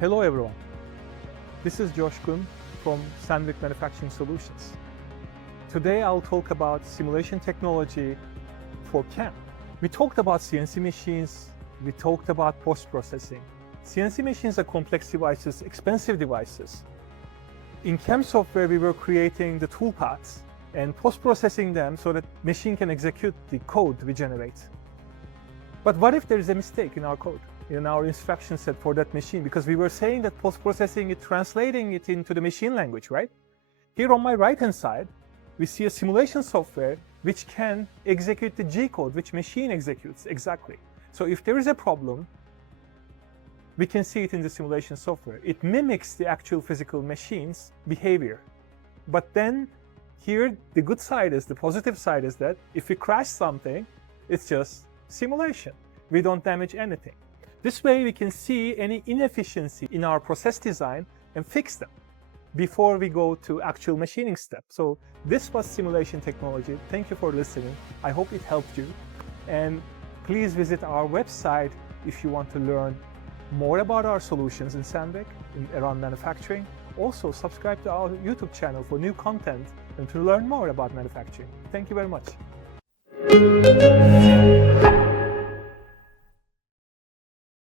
Hello everyone, this is Josh Kun from Sandvik Manufacturing Solutions. Today I'll talk about simulation technology for CAM. We talked about CNC machines, we talked about post-processing. CNC machines are complex devices, expensive devices. In CAM software we were creating the toolpaths and post-processing them so that machine can execute the code we generate. But what if there is a mistake in our code, in our instruction set for that machine? Because we were saying that post-processing it, translating it into the machine language, right? Here on my right-hand side, we see a simulation software which can execute the G code, which machine executes exactly. So if there is a problem, we can see it in the simulation software. It mimics the actual physical machine's behavior. But then here, the good side is, the positive side is that if we crash something, it's just simulation. We don't damage anything. This way we can see any inefficiency in our process design and fix them before we go to actual machining step. So this was simulation technology. Thank you for listening. I hope it helped you. And please visit our website if you want to learn more about our solutions in Sandvik around manufacturing. Also subscribe to our YouTube channel for new content and to learn more about manufacturing. Thank you very much.